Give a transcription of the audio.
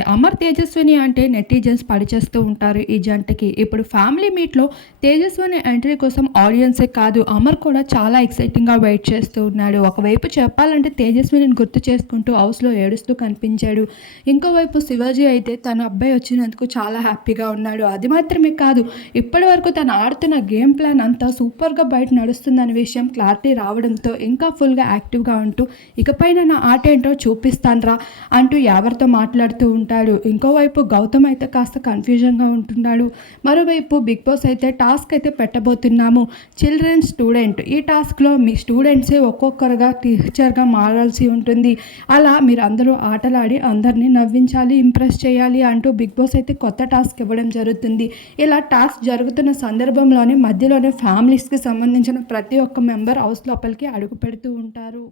అమర్ తేజస్విని అంటే నెటిజన్స్ పడిచేస్తూ ఉంటారు ఈ జంటకి. ఇప్పుడు ఫ్యామిలీ మీట్లో తేజస్విని ఎంట్రీ కోసం ఆడియన్సే కాదు అమర్ కూడా చాలా ఎక్సైటింగ్గా వెయిట్ చేస్తూ ఉన్నాడు. ఒకవైపు చెప్పాలంటే తేజస్విని గుర్తు చేసుకుంటూ హౌస్లో ఏడుస్తూ కనిపించాడు. ఇంకోవైపు శివాజీ అయితే తన అబ్బాయి వచ్చినందుకు చాలా హ్యాపీగా ఉన్నాడు. అది మాత్రమే కాదు ఇప్పటి వరకు తను ఆడుతున్న గేమ్ ప్లాన్ అంతా సూపర్గా బయట నడుస్తుందనే విషయం క్లారిటీ రావడంతో ఇంకా ఫుల్గా యాక్టివ్గా ఉంటూ ఇకపైన నా ఆట ఏంటో చూపిస్తాన్రా అంటూ ఎవరితో మాట్లాడుతూ ఉంటాడు. ఇంకోవైపు గౌతమ్ అయితే కాస్త కన్ఫ్యూజన్గా ఉంటున్నాడు. మరోవైపు బిగ్ బాస్ అయితే టాస్క్ అయితే పెట్టబోతున్నాము. Children student. ఈ టాస్క్లో మీ స్టూడెంట్సే ఒక్కొక్కరుగా టీచర్గా మారాల్సి ఉంటుంది. అలా మీరు అందరూ ఆటలాడి అందరినీ నవ్వించాలి ఇంప్రెస్ చేయాలి అంటూ బిగ్ బాస్ అయితే కొత్త టాస్క్ ఇవ్వడం జరుగుతుంది. ఇలా టాస్క్ జరుగుతున్న సందర్భంలోనే మధ్యలోనే ఫ్యామిలీస్కి సంబంధించిన ప్రతి ఒక్క మెంబర్ హౌస్ లోపలికి అడుగు పెడుతూ ఉంటారు.